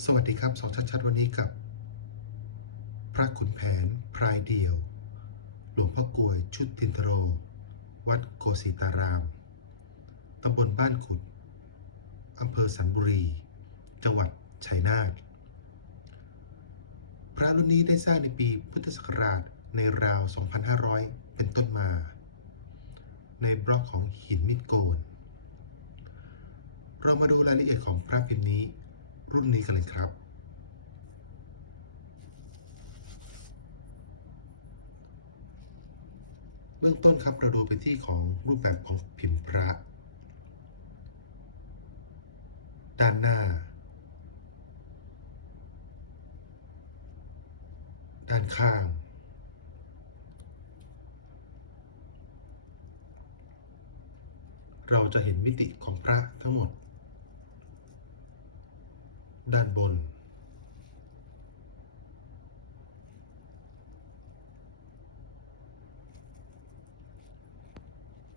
สวัสดีครับสองชัดๆวันนี้กับ พระขุนแผนพรายเดียว หลวงพ่อกวยชุดตินทโร วัดโกศิตารามตำบลบ้านขุดอำเภอสันบุรี จังหวัดชัยนาทพระรุ่นนี้ได้สร้างในปีพุทธศักราชในราว 2,500 เป็นต้นมา ในบล็อกของหินมิดโกน เรามาดูรายละเอียดของพระพิมพ์นี้ รุ่นนี้กันเลยครับเบื้องต้นครับเราดูไปที่ของรูปแบบของพิมพ์พระ ด้านหน้า ด้านข้าง เราจะเห็นมิติของพระทั้งหมด ด้านบน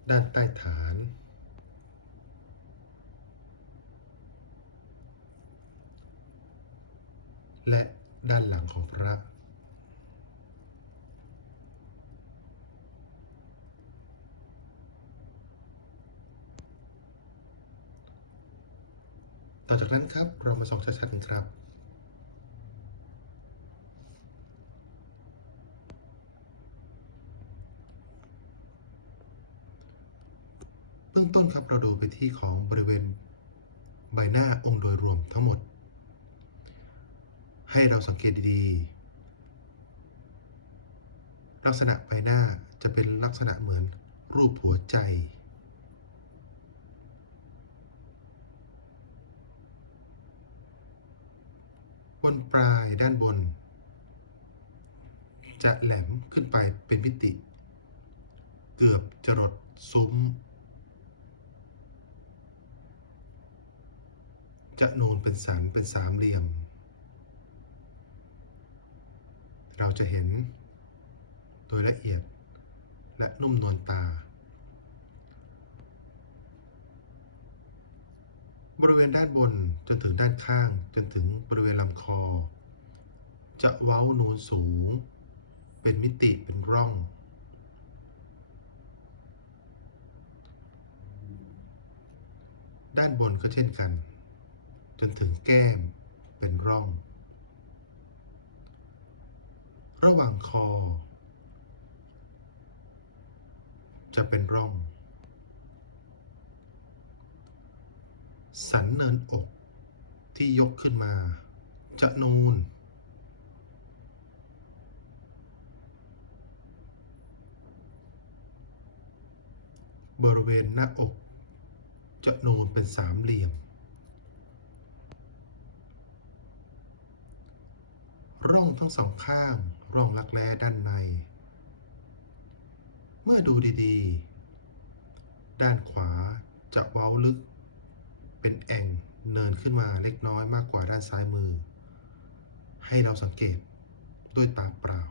ด้านใต้ฐาน และด้านหลังของพระ ต่ อจากนั้นครับเรามาส่องชัดๆกันครับ เบื้องต้นครับเราดูไปที่ของบริเวณใบหน้าองค์โดยรวมทั้งหมด ให้เราสังเกตดีๆ ลักษณะใบหน้าจะเป็นลักษณะเหมือนรูปหัวใจ บน ปลายด้านบน จะแหลมขึ้นไปเป็นมิติ เกือบจะรดซุ้ม จะนูนเป็นสันเป็นสามเหลี่ยม เราจะเห็นโดยละเอียดและนุ่มนวลตา ริเวณด้านบนจนถึงด้านข้าง จนถึงบริเวณลำคอ จะเว้านูนสูง เป็นมิติเป็นร่อง ด้านบนก็เช่นกัน จนถึงแก้มเป็นร่อง ระหว่างคอ จะเป็นร่อง สันเนินอก ที่ยกขึ้นมา จะนูน บริเวณหน้าอก จะนูนเป็นสามเหลี่ยม ร่องทั้งสองข้างร่องรักแร้ด้านใน เมื่อดูดีๆ ด้านขวาจะเว้าลึก เป็นแอ่งเนินขึ้นมาเล็กน้อยมากกว่า ด้านซ้ายมือ ให้เราสังเกตด้วยตาเปล่า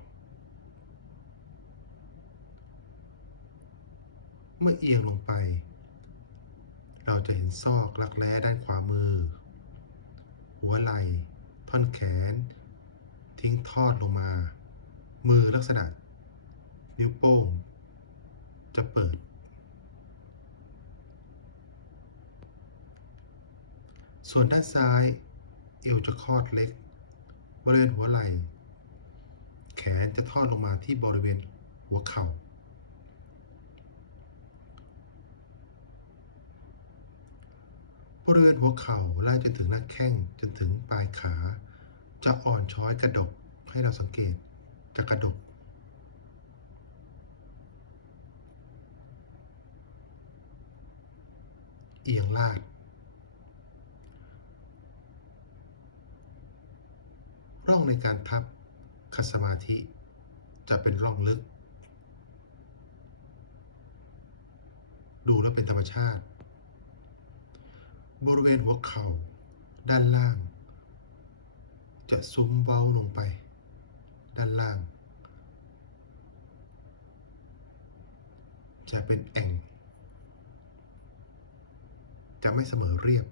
เมื่อเอียงลงไป เราจะเห็นซอกรักแร้ด้านขวามือ หัวไหล่ท่อนแขน ทิ้งทอดลงมา มือลักษณะ นิ้วโป้ง จะเปิดส่วนด้านซ้าย เอวจะคอดเล็ก บริเวณหัวไหล่ แขนจะทอดลงมาที่บริเวณหัวเข่า บริเวณหัวเข่าไล่จนถึงหน้าแข้งจนถึงปลายขา จะอ่อนช้อยกระดกให้เราสังเกตจะกระดกเอียงลาด ร่องในการพับคัดสมาธิ จะเป็นร่องลึก ดูแล้วเป็นธรรมชาติ บริเวณหัวเข่า ด้านล่าง จะซุ้มเว้าลงไป ด้านล่าง จะเป็นแอ่ง จะไม่เสมอเรียบ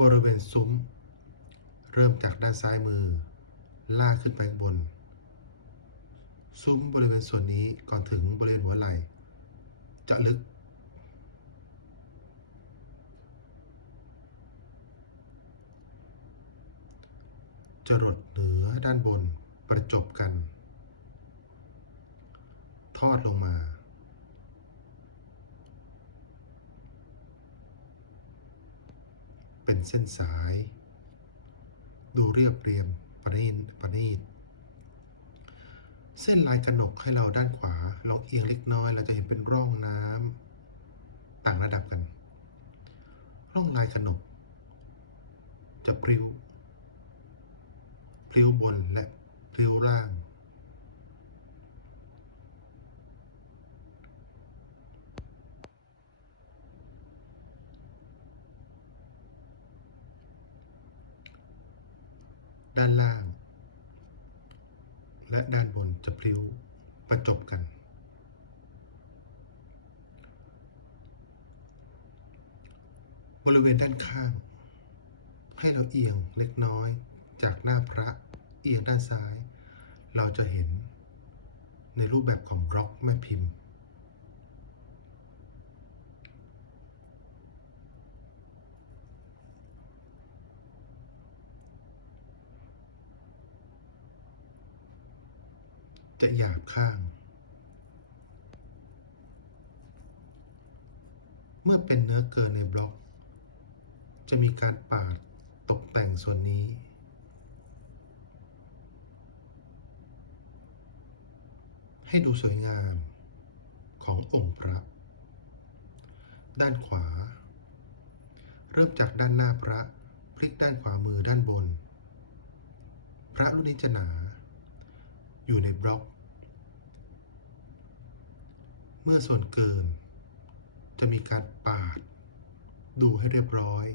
บริเวณซุ้ม เริ่มจากด้านซ้ายมือ ลากขึ้นไปบน ซุ้มบริเวณส่วนนี้ก่อนถึงบริเวณหัวไหล่ จะลึก จรดเหนือด้านบนประจบกัน ทอดลงมา เส้นสาย ดูเรียบเรียมประณีตประณีตเส้นลายกระหนกให้เราด้านขวาลองเอียงเล็กน้อย เราจะเห็นเป็นร่องน้ำต่างระดับกัน ร่องลายกระหนก จะพริ้วพริ้วบนและพริ้วล่าง ด้านล่าง และด้านบนจะพลิ้วประจบกัน บริเวณด้านข้าง ให้เราเอียงเล็กน้อยจากหน้าพระเอียงด้านซ้าย เราจะเห็นในรูปแบบของบล็อกแม่พิมพ์ จะหยาบข้าง เมื่อเป็นเนื้อเกินในบล็อก จะมีการปาดตกแต่งส่วนนี้ ให้ดูสวยงามขององค์พระ ด้านขวา เริ่มจากด้านหน้าพระพลิกด้านขวามือด้านบน พระรุ่นนี้จะหนา อยู่ในบล็อก เมื่อส่วนเกิน จะมีการปาด ดูให้เรียบร้อย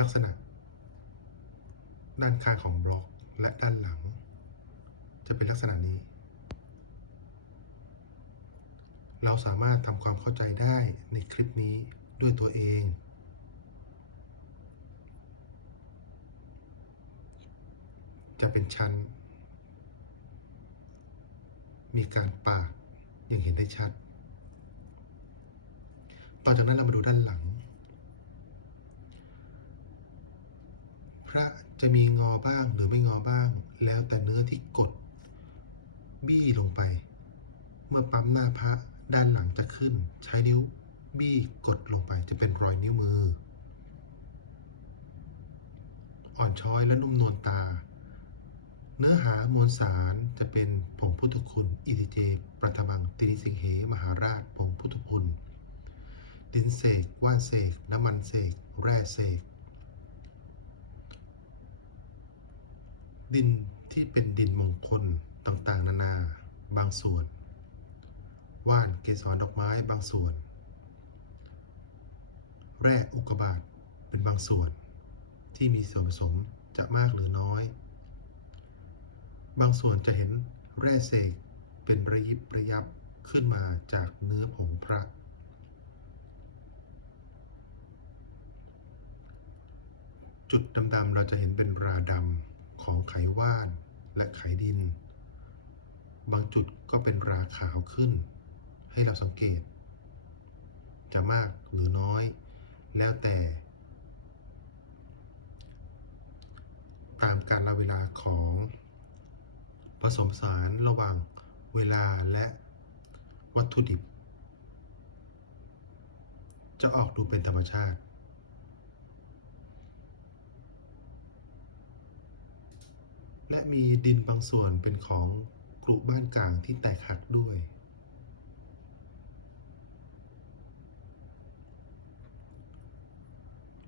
ลักษณะ ด้านข้างของบล็อกและด้านหลัง จะเป็นลักษณะนี้ เราสามารถทำความเข้าใจได้ในคลิปนี้ด้วยตัวเอง จะเป็นชั้น มีการปาดย่างเห็นได้ชัด ต่อจากนั้นเรามาดูด้านหลัง พระจะมีงอบ้างหรือไม่งอบ้าง แล้วแต่เนื้อที่กด บี้ลงไป เมื่อปั๊มหน้าพระด้านหลังจะขึ้น ใช้นิ้วบี้กดลงไปจะเป็นรอยนิ้วมือ อ่อนช้อยและนุ่มนวลตา เนื้อหามวลสารจะเป็นผงพุทธคุณอิติเจประทมังติริสิงเหมหาราชผงพุทธคุณดินเสกว่านเสกน้ำมันเสกแร่เสกดินที่เป็นดินมงคลต่างๆ นานาบางส่วน ว่านเกสรดอกไม้บางส่วน แร่อุกบาตเป็นบางส่วน ที่มีส่วนผสมจะมากหรือน้อย บางส่วนจะเห็นแร่เสกเป็นระยิบระยับขึ้นมาจากเนื้อผงพระ จุดดำๆเราจะเห็นเป็นราดำของไขว่านและไขดิน บางจุดก็เป็นราขาวขึ้น ให้เราสังเกต จะมากหรือน้อย แล้วแต่ ตามการละเวลาของ ผสมสารระหว่างเวลาและวัตถุดิบ จะออกดูเป็นธรรมชาติ และมีดินบางส่วนเป็นของกรุบ้านกลางที่แตกหักด้วย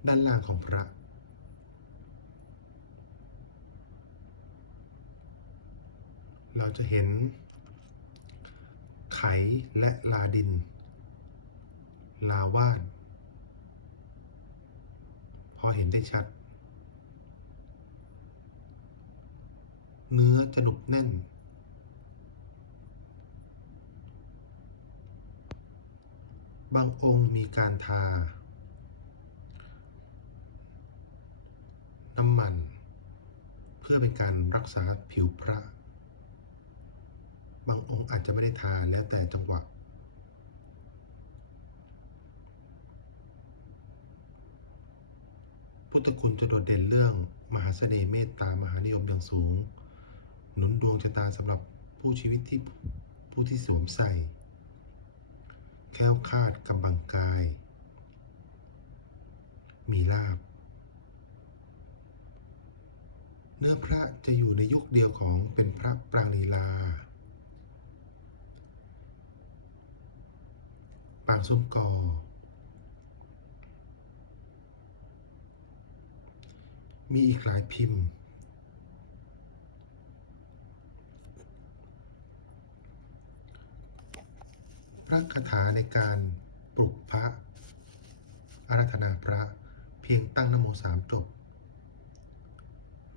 ด้านล่างของพระ เราจะเห็นไขและลาดิน ลาว่าน พอเห็นได้ชัด เนื้อจะหนุบแน่น บางองค์มีการทา น้ำมัน เพื่อเป็นการรักษาผิวพระ บางองค์อาจจะไม่ได้ทาแล้วแต่จังหวะพุทธคุณจะโดดเด่นเรื่องมหาเสน่ห์เมตตามหานิยมอย่างสูง หนุนดวงชะตาสำหรับผู้ชีวิตที่ผู้ที่สวมใส่ แค้วคาดกำบังกาย มีลาบ เนื้อพระจะอยู่ในยุคเดียวของเป็นพระปรางลีลาางส้มกอ มีอีกหลายพิมพ์ พระคาถาในการปลุกพระอาราธนาพระเพียงตั้งนโมสามจบ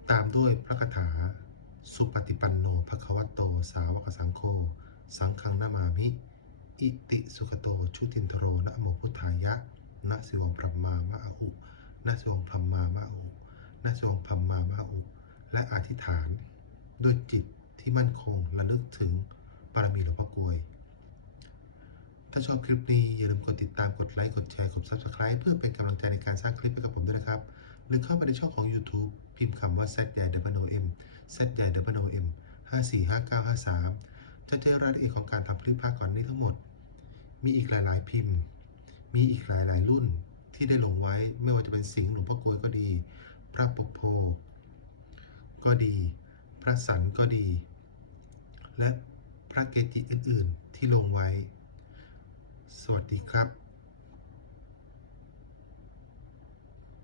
ตามด้วยพระคาถา สุปฏิปันโนภควโต สาวกสังโฆ สังฆังนามามิ อิติสุขโตชุตินทโรนะโมพุทธายะนะสิวงพรมามะหุนะสิวงพรมามะหุนะสิวงพรมามะหุและอธิษฐานด้วยจิตที่มั่นคงระลึกถึงบารมีหลวงพ่อกลวย ถ้าชอบคลิปนี้อย่าลืมกดติดตามกดไลค์กดแชร์กด Subscribe เพื่อเป็นกำลังใจในการสร้างคลิปให้กับผมด้วยนะครับ หรือเข้าไปในช่องของ YouTube พิมพ์คำว่า z ใหญ่ W M z ใหญ่ W M 545953 จะเจอรายละเอียดของการทำคลิปภาคก่อนนี้ทั้งหมด มีอีกหลายๆ พิมพ์ มีอีกหลายๆ รุ่นที่ได้ลงไว้ไม่ว่าจะเป็นสิงห์หลวงพ่อกลวยก็ดี พระปกโพก็ดี พระสันก็ดี และพระเกจิอื่น ๆ ที่ลงไว้ สวัสดีครับ